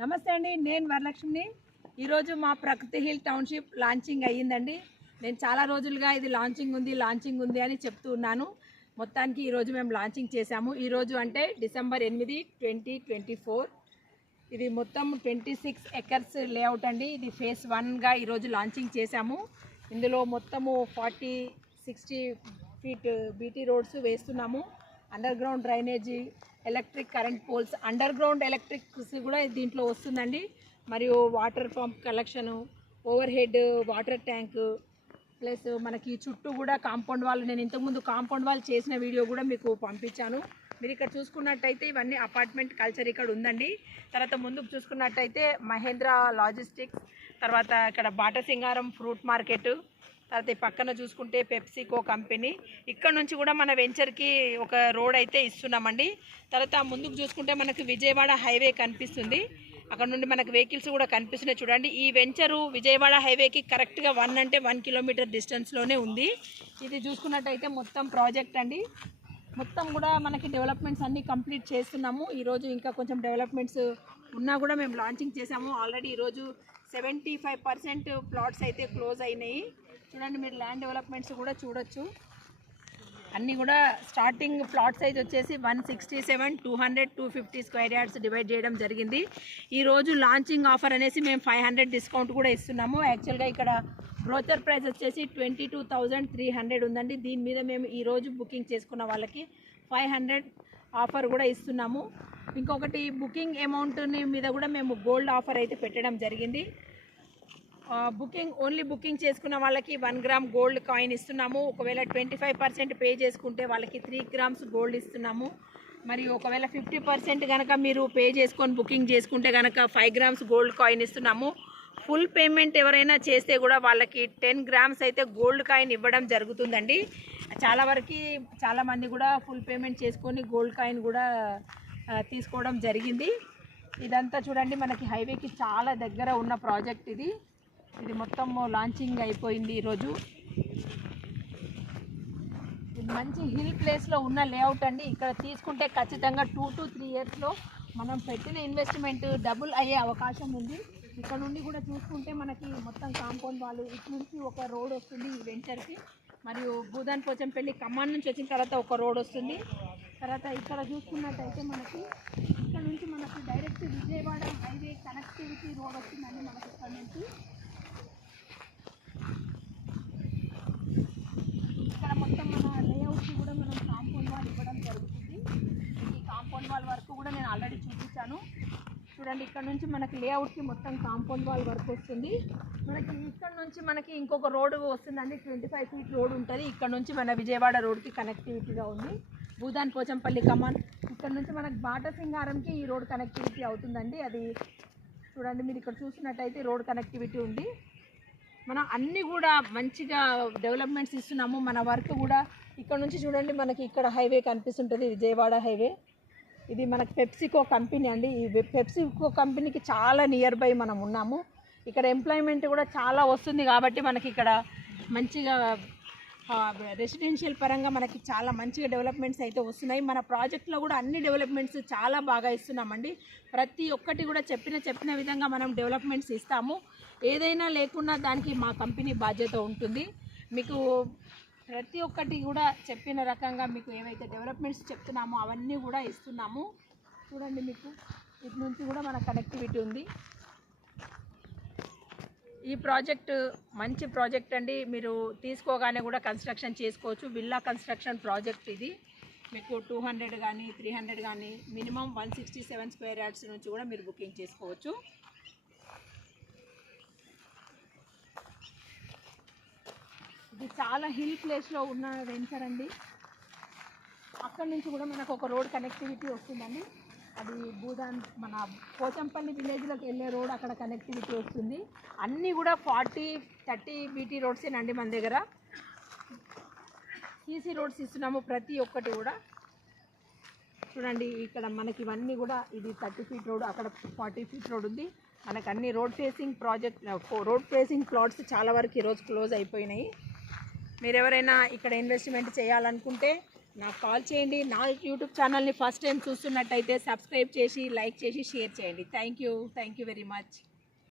నమస్తే అండి, నేను వరలక్ష్మిని. ఈరోజు మా ప్రకృతి హిల్ టౌన్షిప్ లాంచింగ్ అయ్యిందండి. నేను చాలా రోజులుగా ఇది లాంచింగ్ ఉంది అని చెప్తూ ఉన్నాను. మొత్తానికి ఈరోజు మేము లాంచింగ్ చేశాము. ఈరోజు అంటే December 8, 2024. ఇది మొత్తం 26 ఎకర్స్ లేఅవుట్ అండి. ఇది ఫేజ్ 1గా ఈరోజు లాంచింగ్ చేశాము. ఇందులో మొత్తము 40-60 ఫీట్ బీటీ రోడ్స్ వేస్తున్నాము. Underground drainage, electric current poles, underground electrics కూడా దీంట్లో వస్తుందండి. మరియు water pump collection, overhead water tank, plus మనకి చుట్టూ కూడా కాంపౌండ్ వాల్, నేను ఇంతకుముందు కాంపౌండ్ వాల్ చేసిన వీడియో కూడా మీకు పంపించాను. మీరు ఇక్కడ చూసుకున్నట్టయితే ఇవన్నీ అపార్ట్మెంట్ కల్చర్ ఇక్కడ ఉందండి. తర్వాత ముందుకు చూసుకున్నట్టయితే మహేంద్ర లాజిస్టిక్స్, తర్వాత ఇక్కడ బాటసింగారం ఫ్రూట్ మార్కెట్, తర్వాత పక్కన చూసుకుంటే పెప్సికో కంపెనీ. ఇక్కడ నుంచి కూడా మన వెంచర్కి ఒక రోడ్ అయితే ఇస్తున్నామండి. తర్వాత ముందుకు చూసుకుంటే మనకు విజయవాడ హైవే కనిపిస్తుంది. అక్కడ నుండి మనకు వెహికల్స్ కూడా కనిపిస్తున్నాయి చూడండి. ఈ వెంచరు విజయవాడ హైవేకి కరెక్ట్గా 1 కిలోమీటర్ డిస్టెన్స్లోనే ఉంది. ఇది చూసుకున్నట్టయితే మొత్తం ప్రాజెక్ట్ అండి. మొత్తం కూడా మనకి డెవలప్మెంట్స్ అన్నీ కంప్లీట్ చేస్తున్నాము. ఈరోజు ఇంకా కొంచెం డెవలప్మెంట్స్ ఉన్నా కూడా మేము లాంచింగ్ చేసాము. ఆల్రెడీ ఈరోజు 75% ప్లాట్స్ అయితే క్లోజ్ అయినాయి. చూడండి, మీరు ల్యాండ్ డెవలప్మెంట్స్ కూడా చూడొచ్చు. అన్నీ కూడా స్టార్టింగ్ ప్లాట్ సైజ్ వచ్చేసి 167, 200, 250 స్క్వేర్ యార్డ్స్ డివైడ్ చేయడం జరిగింది. ఈరోజు లాంచింగ్ ఆఫర్ అనేసి మేము 500 డిస్కౌంట్ కూడా ఇస్తున్నాము. యాక్చువల్గా ఇక్కడ బ్రోచర్ ప్రైస్ వచ్చేసి 22,300 ఉందండి. దీని మీద మేము ఈరోజు బుకింగ్ చేసుకున్న వాళ్ళకి 500 ఆఫర్ కూడా ఇస్తున్నాము. ఇంకొకటి బుకింగ్ అమౌంట్ని మీద కూడా మేము గోల్డ్ ఆఫర్ అయితే పెట్టడం జరిగింది. ఓన్లీ బుకింగ్ చేసుకున్న వాళ్ళకి 1 గ్రామ్ గోల్డ్ కాయిన్ ఇస్తున్నాము. ఒకవేళ 25% పే చేసుకుంటే వాళ్ళకి 3 గ్రామ్స్ గోల్డ్ ఇస్తున్నాము. మరియు ఒకవేళ 50% కనుక మీరు పే చేసుకొని బుకింగ్ చేసుకుంటే కనుక 5 గ్రామ్స్ గోల్డ్ కాయిన్ ఇస్తున్నాము. ఫుల్ పేమెంట్ ఎవరైనా చేస్తే కూడా వాళ్ళకి 10 గ్రామ్స్ అయితే గోల్డ్ కాయిన్ ఇవ్వడం జరుగుతుందండి. చాలామంది కూడా ఫుల్ పేమెంట్ చేసుకొని గోల్డ్ కాయిన్ కూడా తీసుకోవడం జరిగింది. ఇదంతా చూడండి, మనకి హైవేకి చాలా దగ్గర ఉన్న ప్రాజెక్ట్ ఇది. ఇది మొత్తం లాంచింగ్ అయిపోయింది ఈరోజు. ఇది మంచి హిల్ ప్లేస్లో ఉన్న లేఅవుట్ అండి. ఇక్కడ తీసుకుంటే ఖచ్చితంగా 2 to 3 ఇయర్స్లో మనం పెట్టిన ఇన్వెస్ట్మెంట్ డబుల్ అయ్యే అవకాశం ఉంది. ఇక్కడ నుండి కూడా చూసుకుంటే మనకి మొత్తం కాంపౌండ్ వాళ్ళు, ఇటు నుంచి ఒక రోడ్ వస్తుంది ఈ వెంచర్కి. మరియు భూదాన్ పోచంపల్లి కమాన్ నుంచి వచ్చిన తర్వాత ఒక రోడ్ వస్తుంది. తర్వాత ఇక్కడ చూసుకున్నట్టయితే మనకి ఇక్కడ నుంచి మనకి direct Vijayawada highway connectivity road వస్తుందండి. మనకి ఇక్కడ నుంచి ఇక్కడ మొత్తం మన లేఅవుట్కి కూడా మనం కాంపౌండ్ వాల్ ఇవ్వడం జరుగుతుంది. ఈ కాంపౌండ్ వాల్ వరకు కూడా నేను ఆల్రెడీ చూపించాను. చూడండి, ఇక్కడ నుంచి మనకి లేఅవుట్కి మొత్తం కాంపౌండ్ వాల్ వర్క్ వస్తుంది. మనకి ఇక్కడ నుంచి మనకి ఇంకొక రోడ్డు వస్తుందండి, 25 ఫీట్ రోడ్ ఉంటుంది. ఇక్కడ నుంచి మన విజయవాడ రోడ్కి కనెక్టివిటీగా ఉంది. భూదాన్ పోచంపల్లి కమాన్, ఇక్కడ నుంచి మనకి బాటసింగారంకి ఈ రోడ్ కనెక్టివిటీ అవుతుందండి. అది చూడండి, మీరు ఇక్కడ చూసినట్టయితే రోడ్ కనెక్టివిటీ ఉంది. మనం అన్నీ కూడా మంచిగా డెవలప్మెంట్స్ ఇస్తున్నాము. మన వర్క్ కూడా ఇక్కడ నుంచి చూడండి, మనకి ఇక్కడ హైవే కనిపిస్తుంటుంది, విజయవాడ హైవే. ఇది మనకి పెప్సికో కంపెనీ అండి. ఈ పెప్సికో కంపెనీకి చాలా నియర్ బై మనం ఉన్నాము. ఇక్కడ ఎంప్లాయ్మెంట్ కూడా చాలా వస్తుంది కాబట్టి మనకి ఇక్కడ మంచిగా రెసిడెన్షియల్ పరంగా మనకి చాలా మంచిగా డెవలప్మెంట్స్ అయితే వస్తున్నాయి. మన ప్రాజెక్ట్లో కూడా అన్ని డెవలప్మెంట్స్ చాలా బాగా ఇస్తున్నామండి. ప్రతి ఒక్కటి కూడా చెప్పిన విధంగా మనం డెవలప్మెంట్స్ ఇస్తాము. ఏదైనా లేకున్నా దానికి మా కంపెనీ బాధ్యత ఉంటుంది. మీకు ప్రతి ఒక్కటి కూడా చెప్పిన రకంగా మీకు ఏవైతే డెవలప్మెంట్స్ చెప్తున్నామో అవన్నీ కూడా ఇస్తున్నాము. చూడండి, మీకు ఇటు నుంచి కూడా మన కనెక్టివిటీ ఉంది. ఈ ప్రాజెక్ట్ మంచి ప్రాజెక్ట్ అండి. మీరు తీసుకోగానే కూడా కన్స్ట్రక్షన్ చేసుకోవచ్చు. విల్లా కన్స్ట్రక్షన్ ప్రాజెక్ట్ ఇది. మీకు 200 కానీ 300 కానీ మినిమం 167 స్క్వేర్ యార్డ్స్ నుంచి కూడా మీరు బుకింగ్ చేసుకోవచ్చు. ఇది చాలా హిల్ ప్లేస్లో ఉన్న వెంచర్ అండి. అక్కడి నుంచి కూడా మనకు ఒక రోడ్ కనెక్టివిటీ వస్తుందండి. అది భూదాన్ మన పోచంపల్లి విలేజ్లోకి వెళ్ళే రోడ్, అక్కడ కనెక్టివిటీ వస్తుంది. అన్నీ కూడా 40-30 బీటీ రోడ్సేనండి మన దగ్గర. సీసీ రోడ్స్ ఇస్తున్నాము ప్రతి ఒక్కటి కూడా. చూడండి, ఇక్కడ మనకి ఇవన్నీ కూడా ఇది 30 ఫీట్ రోడ్, అక్కడ 40 ఫీట్ రోడ్ ఉంది. మనకు అన్ని రోడ్ ఫేసింగ్ ప్లాట్స్ చాలా వరకు ఈరోజు క్లోజ్ అయిపోయినాయి. మీరు ఎవరైనా ఇక్కడ ఇన్వెస్ట్మెంట్ చేయాలనుకుంటే నాకు కాల్ చేయండి. నా యూట్యూబ్ ఛానల్ని ఫస్ట్ టైం చూస్తున్నట్టయితే సబ్స్క్రైబ్ చేసి లైక్ చేసి షేర్ చేయండి. Thank you very much.